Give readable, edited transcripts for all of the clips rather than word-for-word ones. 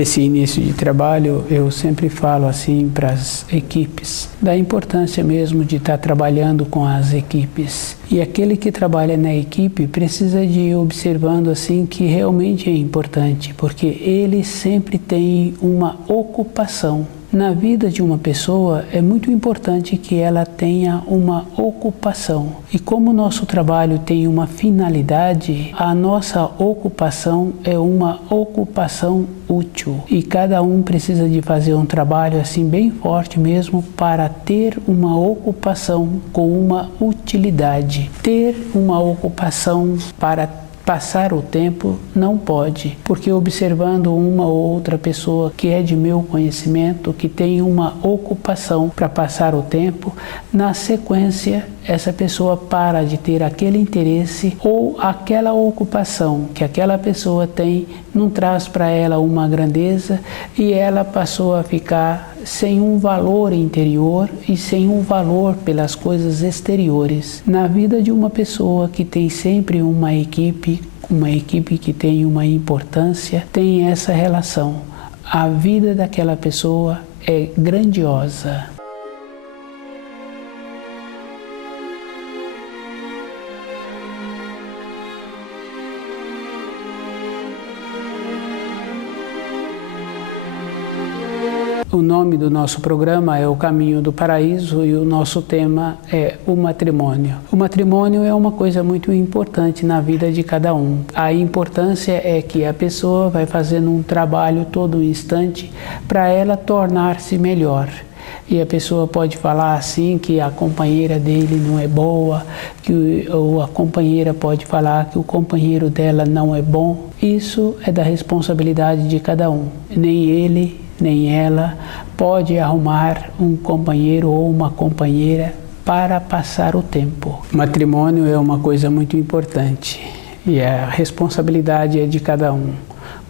esse início de trabalho, eu sempre falo assim para as equipes, da importância mesmo de estar trabalhando com as equipes. E aquele que trabalha na equipe precisa de ir observando assim que realmente é importante, porque ele sempre tem uma ocupação. Na vida de uma pessoa é muito importante que ela tenha uma ocupação. E como o nosso trabalho tem uma finalidade, a nossa ocupação é uma ocupação útil. E cada um precisa de fazer um trabalho assim bem forte mesmo para ter uma ocupação com uma utilidade. Ter uma ocupação para passar o tempo não pode, porque observando uma ou outra pessoa que é de meu conhecimento, que tem uma ocupação para passar o tempo, na sequência essa pessoa para de ter aquele interesse ou aquela ocupação que aquela pessoa tem não traz para ela uma grandeza e ela passou a ficar sem um valor interior e sem um valor pelas coisas exteriores. Na vida de uma pessoa que tem sempre uma equipe que tem uma importância, tem essa relação. A vida daquela pessoa é grandiosa. O nome do nosso programa é O Caminho do Paraíso e o nosso tema é o matrimônio. O matrimônio é uma coisa muito importante na vida de cada um. A importância é que a pessoa vai fazendo um trabalho todo instante para ela tornar-se melhor. E a pessoa pode falar assim que a companheira dele não é boa, ou a companheira pode falar que o companheiro dela não é bom. Isso é da responsabilidade de cada um. Nem ele, nem ela pode arrumar um companheiro ou uma companheira para passar o tempo. Matrimônio é uma coisa muito importante e a responsabilidade é de cada um.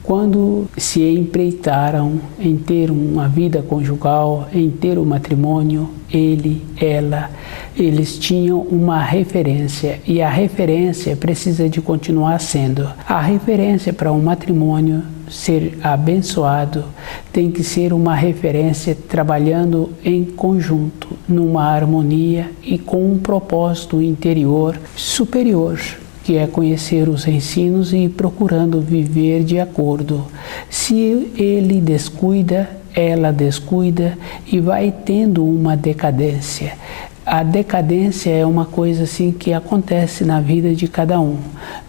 Quando se empreitaram em ter uma vida conjugal, em ter um matrimônio, ele, ela, eles tinham uma referência e a referência precisa de continuar sendo. A referência para um matrimônio ser abençoado tem que ser uma referência trabalhando em conjunto, numa harmonia e com um propósito interior superior, que é conhecer os ensinos e ir procurando viver de acordo. Se ele descuida, ela descuida e vai tendo uma decadência. A decadência é uma coisa assim que acontece na vida de cada um.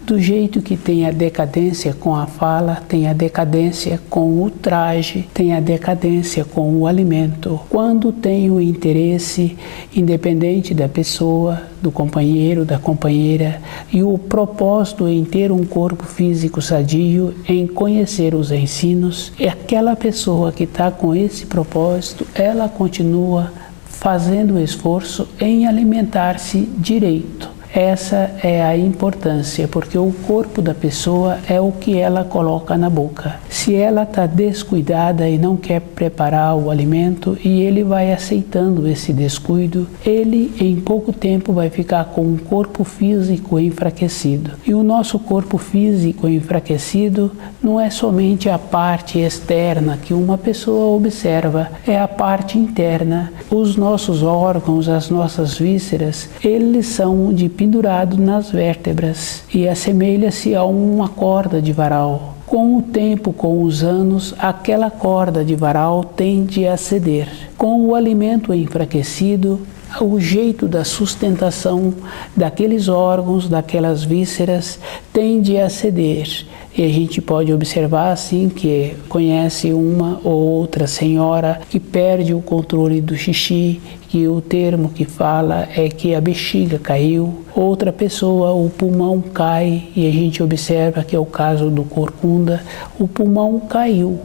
Do jeito que tem a decadência com a fala, tem a decadência com o traje, tem a decadência com o alimento. Quando tem o interesse, independente da pessoa, do companheiro, da companheira, e o propósito em ter um corpo físico sadio, em conhecer os ensinos, é aquela pessoa que está com esse propósito, ela continua fazendo o esforço em alimentar-se direito. Essa é a importância, porque o corpo da pessoa é o que ela coloca na boca. Se ela está descuidada e não quer preparar o alimento e ele vai aceitando esse descuido, ele em pouco tempo vai ficar com um corpo físico enfraquecido. E o nosso corpo físico enfraquecido não é somente a parte externa que uma pessoa observa, é a parte interna. Os nossos órgãos, as nossas vísceras, eles são pendurado nas vértebras e assemelha-se a uma corda de varal. Com o tempo, com os anos, aquela corda de varal tende a ceder. Com o alimento enfraquecido, o jeito da sustentação daqueles órgãos, daquelas vísceras, tende a ceder. E a gente pode observar assim que conhece uma ou outra senhora que perde o controle do xixi, que o termo que fala é que a bexiga caiu. Outra pessoa, o pulmão cai, e a gente observa que é o caso do corcunda, o pulmão caiu.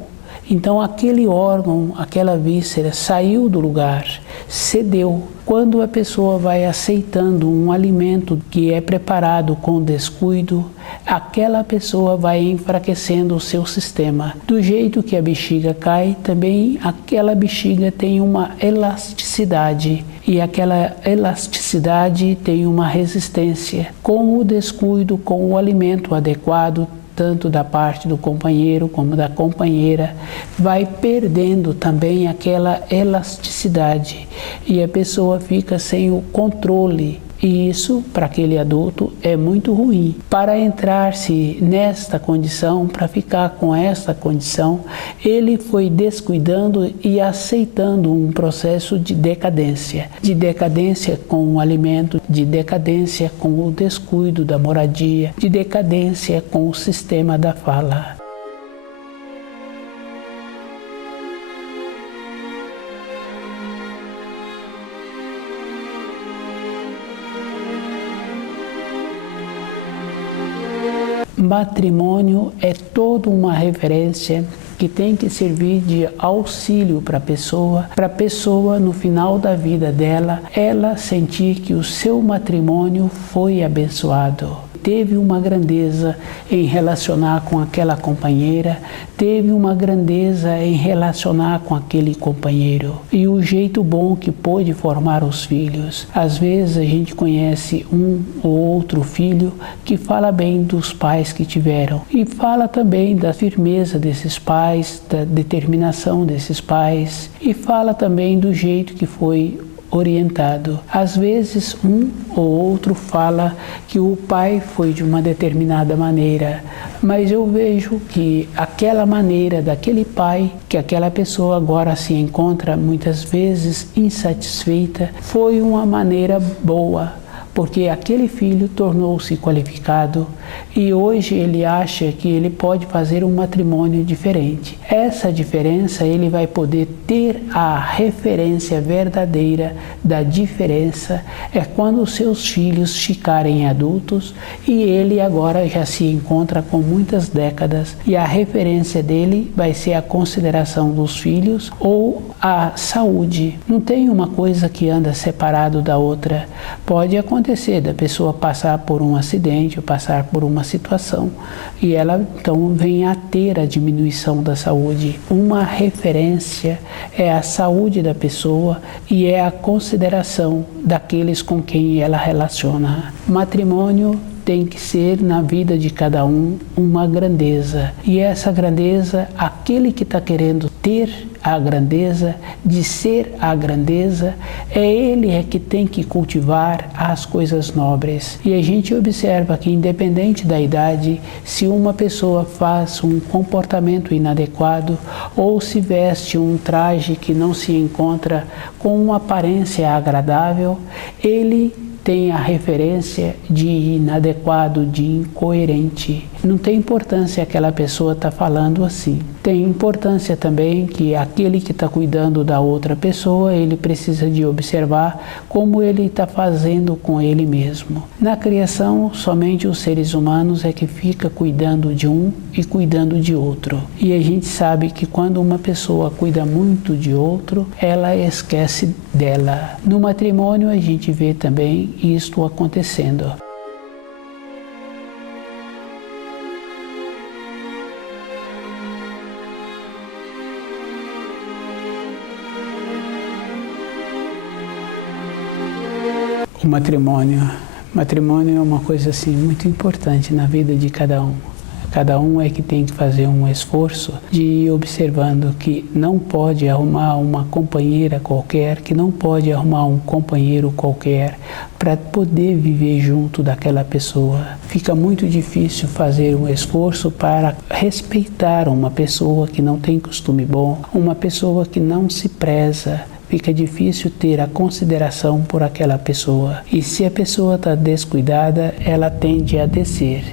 Então aquele órgão, aquela víscera saiu do lugar, cedeu. Quando a pessoa vai aceitando um alimento que é preparado com descuido, aquela pessoa vai enfraquecendo o seu sistema. Do jeito que a bexiga cai, também aquela bexiga tem uma elasticidade e aquela elasticidade tem uma resistência. Com o descuido, com o alimento adequado, tanto da parte do companheiro como da companheira, vai perdendo também aquela elasticidade e a pessoa fica sem o controle. E isso, para aquele adulto, é muito ruim. Para entrar-se nesta condição, para ficar com esta condição, ele foi descuidando e aceitando um processo de decadência com o alimento, de decadência com o descuido da moradia, de decadência com o sistema da fala. Matrimônio é toda uma referência que tem que servir de auxílio para a pessoa no final da vida dela, ela sentir que o seu matrimônio foi abençoado. Teve uma grandeza em relacionar com aquela companheira, teve uma grandeza em relacionar com aquele companheiro. E o jeito bom que pôde formar os filhos. Às vezes a gente conhece um ou outro filho que fala bem dos pais que tiveram. E fala também da firmeza desses pais, da determinação desses pais. E fala também do jeito que foi orientado. Às vezes um ou outro fala que o pai foi de uma determinada maneira, mas eu vejo que aquela maneira daquele pai, que aquela pessoa agora se encontra muitas vezes insatisfeita, foi uma maneira boa, porque aquele filho tornou-se qualificado e hoje ele acha que ele pode fazer um matrimônio diferente. Essa diferença ele vai poder ter a referência verdadeira da diferença é quando os seus filhos ficarem adultos e ele agora já se encontra com muitas décadas e a referência dele vai ser a consideração dos filhos ou a saúde. Não tem uma coisa que anda separado da outra. Pode acontecer da pessoa passar por um acidente ou passar por uma situação e ela então vem a ter a diminuição da saúde. Uma referência é a saúde da pessoa e é a consideração daqueles com quem ela relaciona. Matrimônio tem que ser na vida de cada um uma grandeza. E essa grandeza, aquele que está querendo ter a grandeza, de ser a grandeza, é ele que tem que cultivar as coisas nobres. E a gente observa que independente da idade, se uma pessoa faz um comportamento inadequado ou se veste um traje que não se encontra com uma aparência agradável, ele tem a referência de inadequado, de incoerente. Não tem importância aquela pessoa estar falando assim. Tem importância também que aquele que está cuidando da outra pessoa, ele precisa de observar como ele está fazendo com ele mesmo. Na criação, somente os seres humanos é que fica cuidando de um e cuidando de outro. E a gente sabe que quando uma pessoa cuida muito de outro, ela esquece dela. No matrimônio a gente vê também isto acontecendo. O matrimônio é uma coisa assim muito importante na vida de cada um. Cada um é que tem que fazer um esforço de ir observando que não pode arrumar uma companheira qualquer, que não pode arrumar um companheiro qualquer para poder viver junto daquela pessoa. Fica muito difícil fazer um esforço para respeitar uma pessoa que não tem costume bom, uma pessoa que não se preza. Fica difícil ter a consideração por aquela pessoa. E se a pessoa está descuidada, ela tende a descer.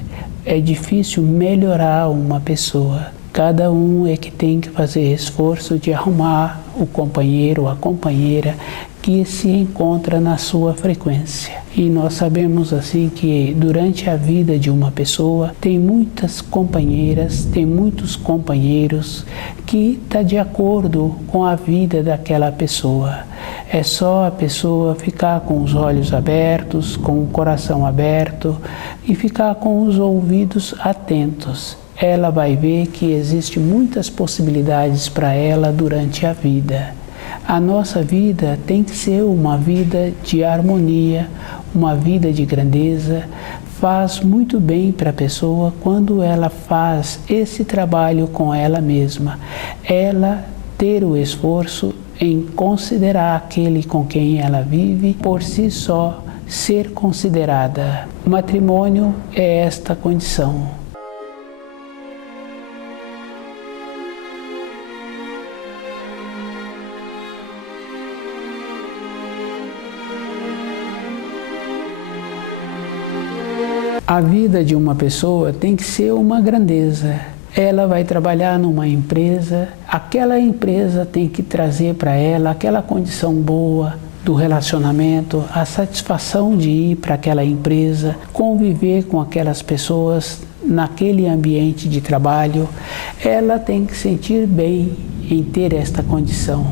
É difícil melhorar uma pessoa. Cada um é que tem que fazer esforço de arrumar o companheiro ou a companheira que se encontra na sua frequência. E nós sabemos assim que durante a vida de uma pessoa tem muitas companheiras, tem muitos companheiros que está de acordo com a vida daquela pessoa. É só a pessoa ficar com os olhos abertos, com o coração aberto e ficar com os ouvidos atentos. Ela vai ver que existem muitas possibilidades para ela durante a vida. A nossa vida tem que ser uma vida de harmonia, uma vida de grandeza, faz muito bem para a pessoa quando ela faz esse trabalho com ela mesma. Ela ter o esforço em considerar aquele com quem ela vive por si só, ser considerada. O matrimônio é esta condição. A vida de uma pessoa tem que ser uma grandeza. Ela vai trabalhar numa empresa, aquela empresa tem que trazer para ela aquela condição boa do relacionamento, a satisfação de ir para aquela empresa, conviver com aquelas pessoas naquele ambiente de trabalho. Ela tem que sentir bem em ter esta condição.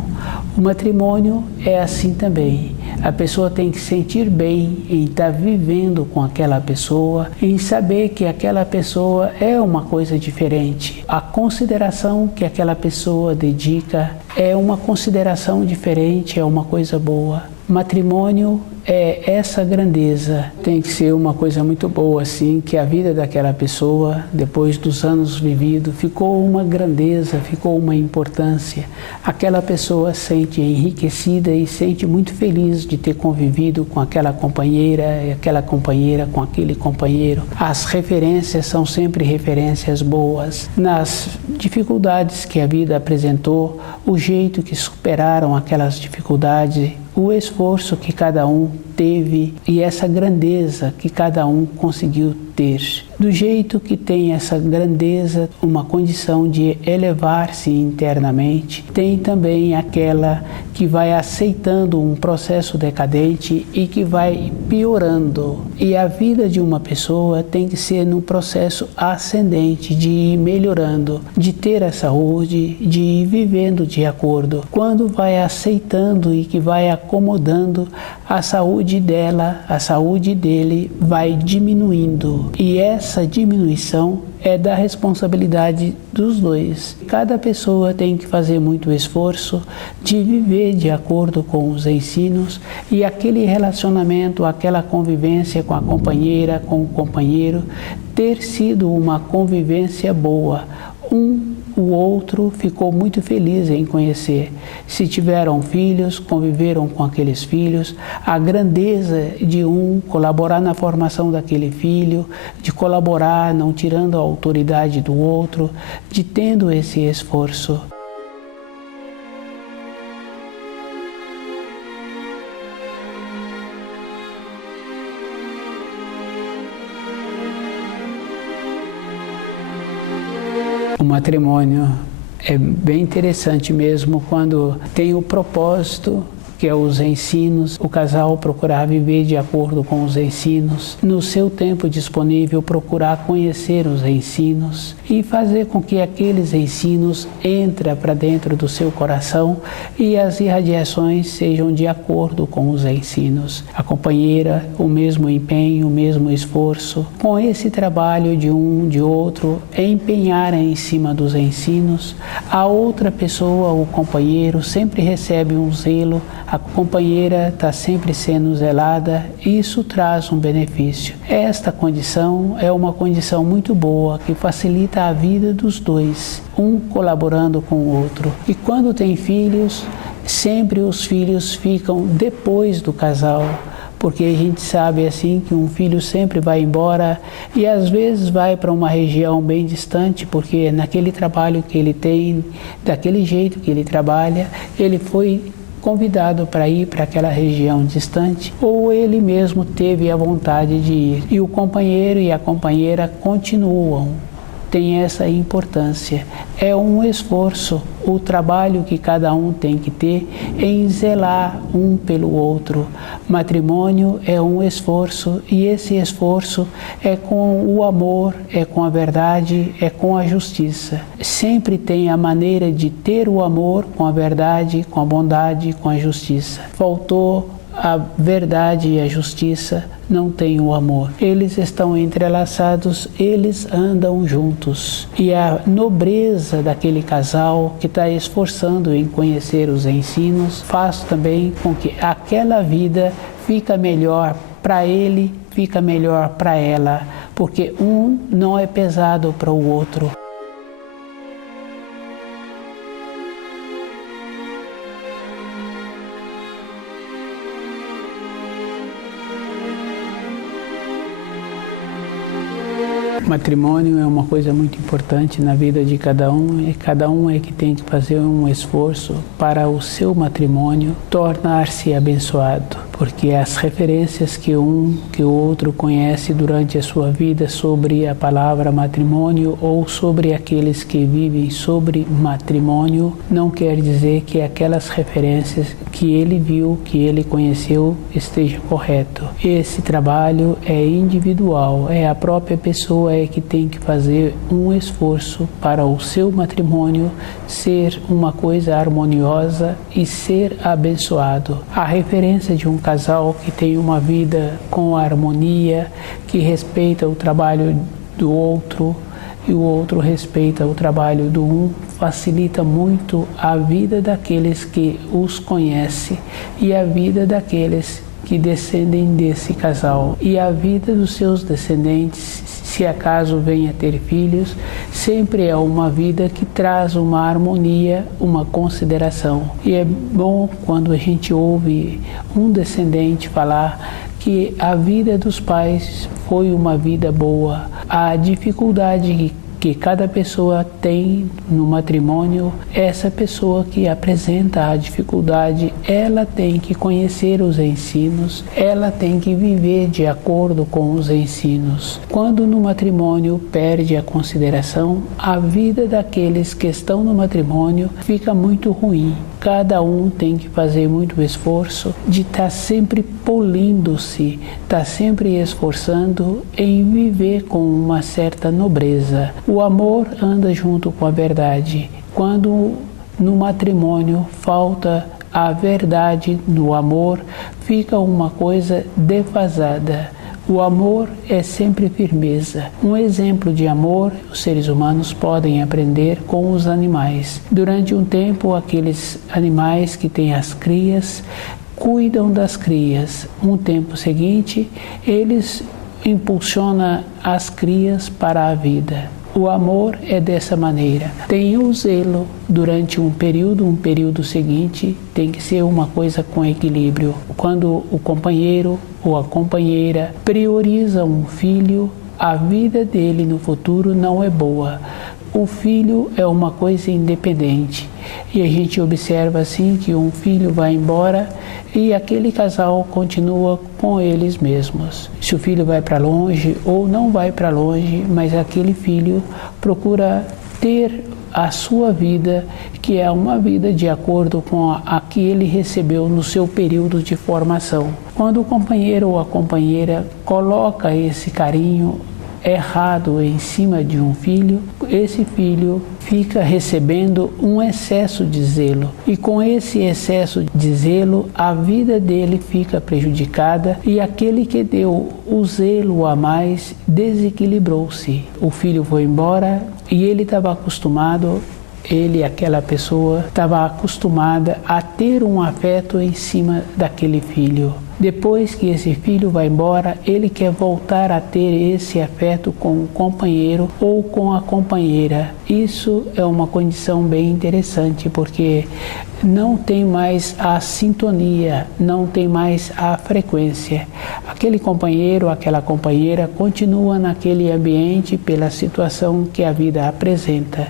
O matrimônio é assim também. A pessoa tem que sentir bem em estar vivendo com aquela pessoa, em saber que aquela pessoa é uma coisa diferente. A consideração que aquela pessoa dedica é uma consideração diferente, é uma coisa boa. Matrimônio é essa grandeza. Tem que ser uma coisa muito boa, assim, que a vida daquela pessoa, depois dos anos vividos, ficou uma grandeza, ficou uma importância. Aquela pessoa sente enriquecida e sente muito feliz de ter convivido com aquela companheira e aquela companheira com aquele companheiro. As referências são sempre referências boas. Nas dificuldades que a vida apresentou, o jeito que superaram aquelas dificuldades, o esforço que cada um teve e essa grandeza que cada um conseguiu ter. Do jeito que tem essa grandeza, uma condição de elevar-se internamente, tem também aquela que vai aceitando um processo decadente e que vai piorando. E a vida de uma pessoa tem que ser num processo ascendente, de ir melhorando, de ter a saúde, de ir vivendo de acordo. Quando vai aceitando e que vai acomodando, a saúde dela, a saúde dele vai diminuindo. E essa diminuição é da responsabilidade dos dois. Cada pessoa tem que fazer muito esforço de viver de acordo com os ensinos e aquele relacionamento, aquela convivência com a companheira, com o companheiro, ter sido uma convivência boa. O outro ficou muito feliz em conhecer. Se tiveram filhos, conviveram com aqueles filhos, a grandeza de um colaborar na formação daquele filho, de colaborar não tirando a autoridade do outro, de tendo esse esforço. O matrimônio é bem interessante mesmo quando tem o propósito, que é os ensinos, o casal procurar viver de acordo com os ensinos, no seu tempo disponível procurar conhecer os ensinos e fazer com que aqueles ensinos entrem para dentro do seu coração e as irradiações sejam de acordo com os ensinos. A companheira, o mesmo empenho, o mesmo esforço, com esse trabalho de um, de outro, empenhar em cima dos ensinos, a outra pessoa, o companheiro, sempre recebe um zelo, a companheira está sempre sendo zelada e isso traz um benefício. Esta condição é uma condição muito boa que facilita a vida dos dois, um colaborando com o outro. E quando tem filhos, sempre os filhos ficam depois do casal, porque a gente sabe assim que um filho sempre vai embora e às vezes vai para uma região bem distante, porque naquele trabalho que ele tem, daquele jeito que ele trabalha, ele foi convidado para ir para aquela região distante, ou ele mesmo teve a vontade de ir. E o companheiro e a companheira continuam. Tem essa importância. É um esforço, o trabalho que cada um tem que ter em zelar um pelo outro. Matrimônio é um esforço e esse esforço é com o amor, é com a verdade, é com a justiça. Sempre tem a maneira de ter o amor com a verdade, com a bondade, com a justiça. Faltou a verdade e a justiça, não tem o amor. Eles estão entrelaçados, eles andam juntos. E a nobreza daquele casal que está esforçando em conhecer os ensinos faz também com que aquela vida fica melhor para ele, fica melhor para ela, porque um não é pesado para o outro. O matrimônio é uma coisa muito importante na vida de cada um e cada um é que tem que fazer um esforço para o seu matrimônio tornar-se abençoado, porque as referências que o outro conhece durante a sua vida sobre a palavra matrimônio ou sobre aqueles que vivem sobre matrimônio não quer dizer que aquelas referências que ele viu, que ele conheceu, esteja correto. Esse trabalho é individual, é a própria pessoa que tem que fazer um esforço para o seu matrimônio ser uma coisa harmoniosa e ser abençoado. A referência de um casal que tem uma vida com harmonia, que respeita o trabalho do outro e o outro respeita o trabalho do um, facilita muito a vida daqueles que os conhecem e a vida daqueles que descendem desse casal e a vida dos seus descendentes, se acaso venha ter filhos, sempre é uma vida que traz uma harmonia, uma consideração. E é bom quando a gente ouve um descendente falar que a vida dos pais foi uma vida boa. A dificuldade que cada pessoa tem no matrimônio, essa pessoa que apresenta a dificuldade, ela tem que conhecer os ensinos, ela tem que viver de acordo com os ensinos. Quando no matrimônio perde a consideração, a vida daqueles que estão no matrimônio fica muito ruim. Cada um tem que fazer muito esforço de estar sempre polindo-se, estar sempre esforçando em viver com uma certa nobreza. O amor anda junto com a verdade. Quando no matrimônio falta a verdade no amor, fica uma coisa defasada. O amor é sempre firmeza. Um exemplo de amor, os seres humanos podem aprender com os animais. Durante um tempo, aqueles animais que têm as crias, cuidam das crias. Um tempo seguinte, eles impulsionam as crias para a vida. O amor é dessa maneira. Tem o zelo durante um período seguinte tem que ser uma coisa com equilíbrio. Quando o companheiro ou a companheira prioriza um filho, a vida dele no futuro não é boa. O filho é uma coisa independente e a gente observa assim que um filho vai embora e aquele casal continua com eles mesmos. Se o filho vai para longe ou não vai para longe, mas aquele filho procura ter a sua vida, que é uma vida de acordo com a que ele recebeu no seu período de formação. Quando o companheiro ou a companheira coloca esse carinho errado em cima de um filho, esse filho fica recebendo um excesso de zelo e com esse excesso de zelo a vida dele fica prejudicada e aquele que deu o zelo a mais desequilibrou-se. O filho foi embora e ele estava acostumado, aquela pessoa estava acostumada a ter um afeto em cima daquele filho. Depois que esse filho vai embora, ele quer voltar a ter esse afeto com o companheiro ou com a companheira. Isso é uma condição bem interessante, porque não tem mais a sintonia, não tem mais a frequência. Aquele companheiro, aquela companheira continua naquele ambiente pela situação que a vida apresenta,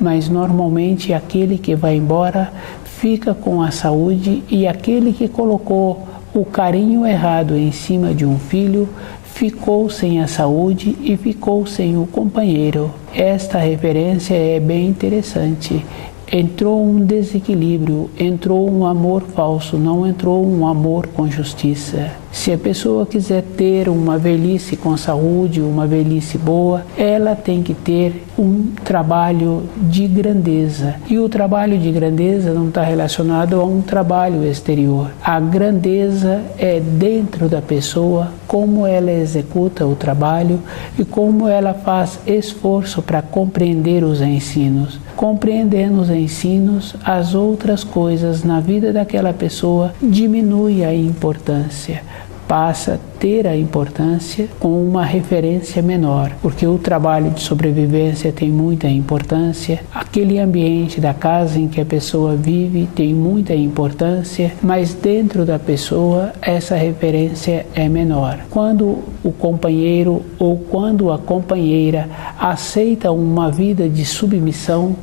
mas normalmente aquele que vai embora fica com a saúde e aquele que colocou o carinho errado em cima de um filho ficou sem a saúde e ficou sem o companheiro. Esta referência é bem interessante. Entrou um desequilíbrio, entrou um amor falso, não entrou um amor com justiça. Se a pessoa quiser ter uma velhice com saúde, uma velhice boa, ela tem que ter um trabalho de grandeza. E o trabalho de grandeza não está relacionado a um trabalho exterior. A grandeza é dentro da pessoa, como ela executa o trabalho e como ela faz esforço para compreender os ensinos. Compreendendo os ensinos, as outras coisas na vida daquela pessoa diminui a importância. Passa ter a importância com uma referência menor, porque o trabalho de sobrevivência tem muita importância, aquele ambiente da casa em que a pessoa vive tem muita importância, mas dentro da pessoa essa referência é menor. Quando o companheiro ou quando a companheira aceita uma vida de submissão,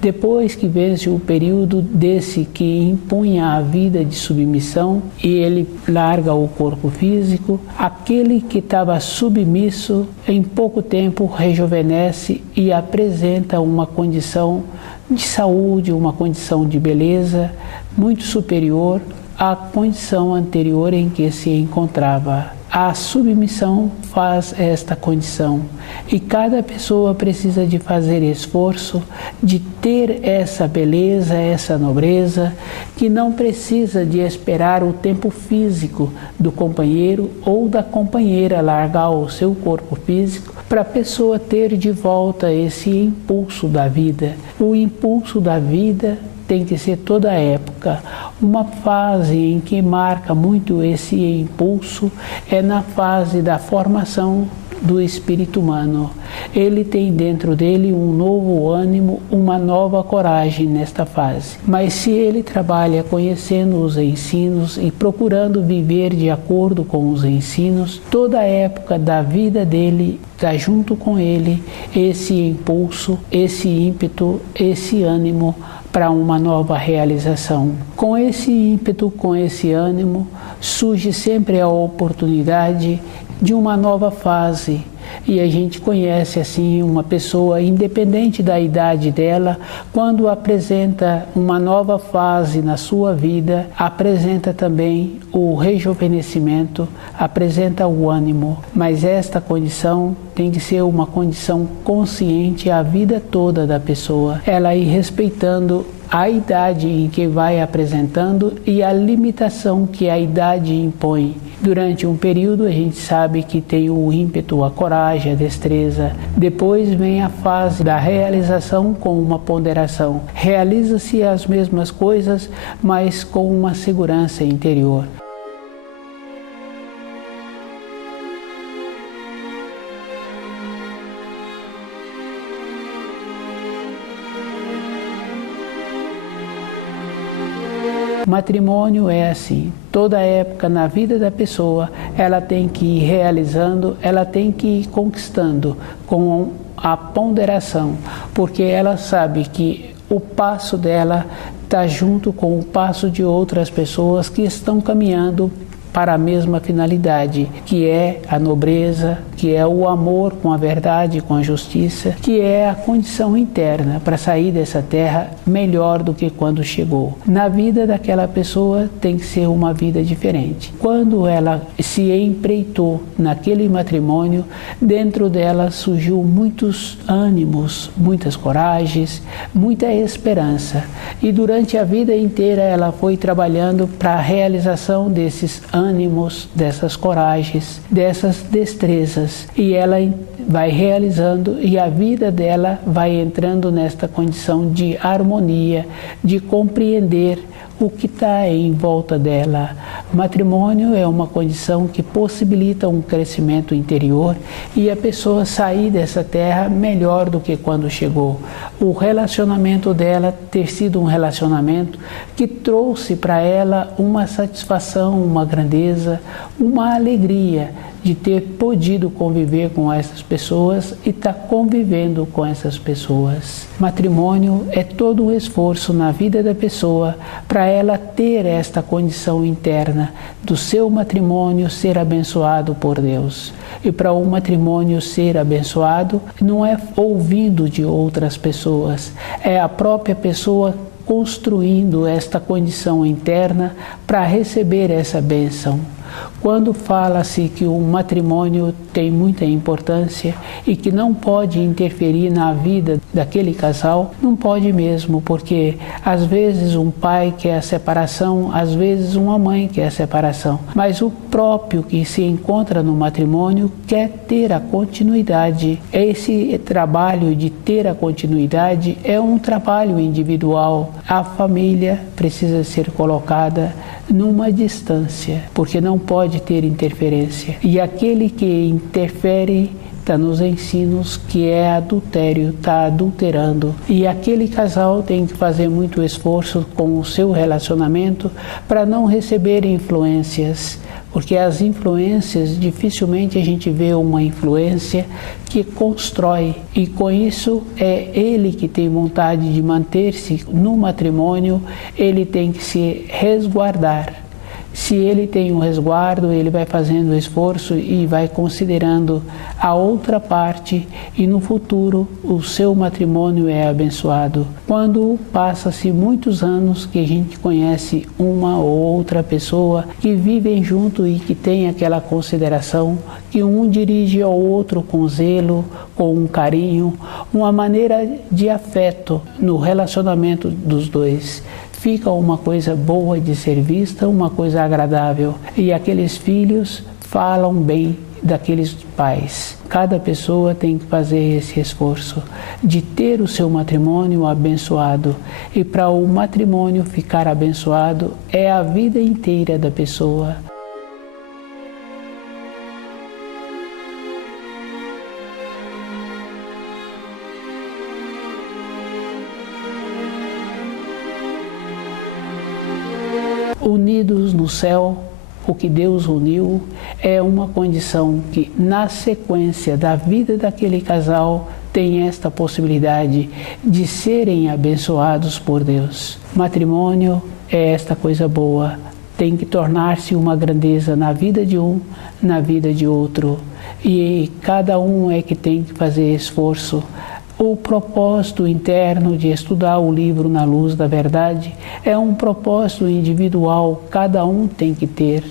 depois que vence o período desse que impunha a vida de submissão e ele larga o corpo físico, aquele que estava submisso em pouco tempo rejuvenesce e apresenta uma condição de saúde, uma condição de beleza muito superior à condição anterior em que se encontrava. A submissão faz esta condição e cada pessoa precisa de fazer esforço, de ter essa beleza, essa nobreza, que não precisa de esperar o tempo físico do companheiro ou da companheira largar o seu corpo físico para a pessoa ter de volta esse impulso da vida. O impulso da vida tem que ser toda a época. Uma fase em que marca muito esse impulso é na fase da formação do espírito humano. Ele tem dentro dele um novo ânimo, uma nova coragem nesta fase. Mas se ele trabalha conhecendo os ensinos e procurando viver de acordo com os ensinos, toda a época da vida dele está junto com ele esse impulso, esse ímpeto, esse ânimo para uma nova realização. Com esse ímpeto, com esse ânimo, surge sempre a oportunidade de uma nova fase. E a gente conhece assim uma pessoa, independente da idade dela, quando apresenta uma nova fase na sua vida, apresenta também o rejuvenescimento, apresenta o ânimo. Mas esta condição tem que ser uma condição consciente a vida toda da pessoa. Ela ir respeitando a idade em que vai apresentando e a limitação que a idade impõe. Durante um período a gente sabe que tem o ímpeto, a coragem, a destreza. Depois vem a fase da realização com uma ponderação. Realiza-se as mesmas coisas, mas com uma segurança interior. O matrimônio é assim, toda época na vida da pessoa, ela tem que ir realizando, ela tem que ir conquistando com a ponderação, porque ela sabe que o passo dela está junto com o passo de outras pessoas que estão caminhando para a mesma finalidade, que é a nobreza, que é o amor com a verdade, com a justiça, que é a condição interna para sair dessa terra melhor do que quando chegou. Na vida daquela pessoa tem que ser uma vida diferente. Quando ela se empreitou naquele matrimônio, dentro dela surgiu muitos ânimos, muitas coragens, muita esperança. E durante a vida inteira ela foi trabalhando para a realização desses ânimos, dessas coragens, dessas destrezas, e ela vai realizando e a vida dela vai entrando nesta condição de harmonia, de compreender o que está em volta dela. O matrimônio é uma condição que possibilita um crescimento interior e a pessoa sair dessa terra melhor do que quando chegou. O relacionamento dela ter sido um relacionamento que trouxe para ela uma satisfação, uma grandeza, uma alegria de ter podido conviver com essas pessoas e estar convivendo com essas pessoas. Matrimônio é todo um esforço na vida da pessoa para ela ter esta condição interna do seu matrimônio ser abençoado por Deus. E para um matrimônio ser abençoado não é ouvindo de outras pessoas, é a própria pessoa construindo esta condição interna para receber essa bênção. Quando fala-se que o matrimônio tem muita importância e que não pode interferir na vida daquele casal, não pode mesmo, porque às vezes um pai quer a separação, às vezes uma mãe quer a separação, mas o próprio que se encontra no matrimônio quer ter a continuidade. Esse trabalho de ter a continuidade é um trabalho individual. A família precisa ser colocada numa distância, porque não pode ter interferência. E aquele que interfere está nos ensinos que é adultério, está adulterando. E aquele casal tem que fazer muito esforço com o seu relacionamento para não receber influências, porque as influências, dificilmente a gente vê uma influência que constrói, e com isso é ele que tem vontade de manter-se no matrimônio, ele tem que se resguardar. Se ele tem um resguardo, ele vai fazendo esforço e vai considerando a outra parte, e no futuro o seu matrimônio é abençoado. Quando passa-se muitos anos que a gente conhece uma ou outra pessoa que vivem junto e que tem aquela consideração, que um dirige ao outro com zelo, com um carinho, uma maneira de afeto no relacionamento dos dois. Fica uma coisa boa de ser vista, uma coisa agradável. E aqueles filhos falam bem daqueles pais. Cada pessoa tem que fazer esse esforço de ter o seu matrimônio abençoado. E para o matrimônio ficar abençoado é a vida inteira da pessoa. Unidos no céu, o que Deus uniu é uma condição que, na sequência da vida daquele casal, tem esta possibilidade de serem abençoados por Deus. Matrimônio é esta coisa boa, tem que tornar-se uma grandeza na vida de um, na vida de outro, e cada um é que tem que fazer esforço. O propósito interno de estudar o livro Na Luz da Verdade é um propósito individual, cada um tem que ter.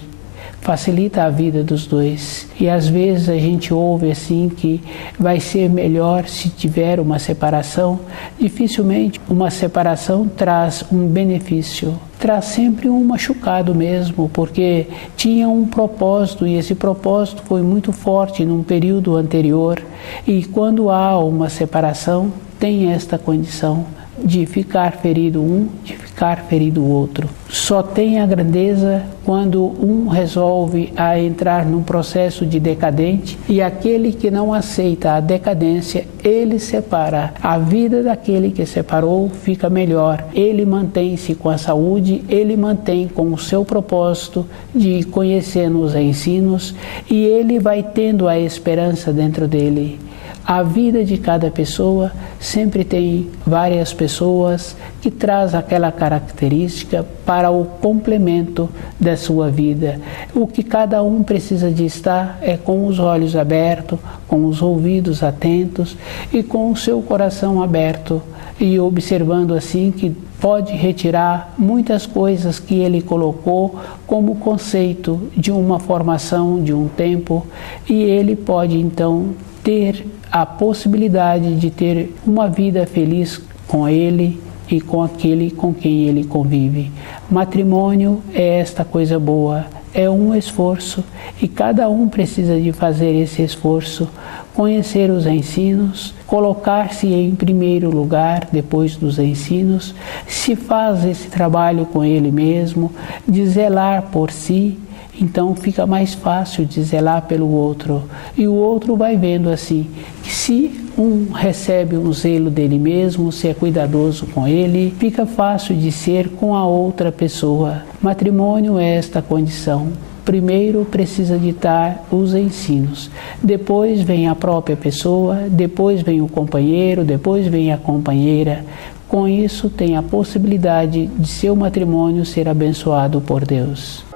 Facilita a vida dos dois. E às vezes a gente ouve assim que vai ser melhor se tiver uma separação. Dificilmente uma separação traz um benefício. Traz sempre um machucado mesmo, porque tinha um propósito e esse propósito foi muito forte num período anterior. E quando há uma separação, tem esta condição de ficar ferido um, de ficar ferido o outro. Só tem a grandeza quando um resolve a entrar num processo de decadente, e aquele que não aceita a decadência, ele separa. A vida daquele que separou fica melhor. Ele mantém-se com a saúde, ele mantém com o seu propósito de conhecer os ensinos, e ele vai tendo a esperança dentro dele. A vida de cada pessoa sempre tem várias pessoas que trazem aquela característica para o complemento da sua vida. O que cada um precisa de estar é com os olhos abertos, com os ouvidos atentos e com o seu coração aberto, e observando assim que pode retirar muitas coisas que ele colocou como conceito de uma formação, de um tempo, e ele pode então ter a possibilidade de ter uma vida feliz com ele e com aquele com quem ele convive. Matrimônio é esta coisa boa, é um esforço, e cada um precisa de fazer esse esforço, conhecer os ensinos, colocar-se em primeiro lugar depois dos ensinos, se faz esse trabalho com ele mesmo, de zelar por si. Então fica mais fácil de zelar pelo outro. E o outro vai vendo assim, que se um recebe um zelo dele mesmo, se é cuidadoso com ele, fica fácil de ser com a outra pessoa. Matrimônio é esta condição. Primeiro precisa ditar os ensinos, depois vem a própria pessoa, depois vem o companheiro, depois vem a companheira. Com isso tem a possibilidade de seu matrimônio ser abençoado por Deus.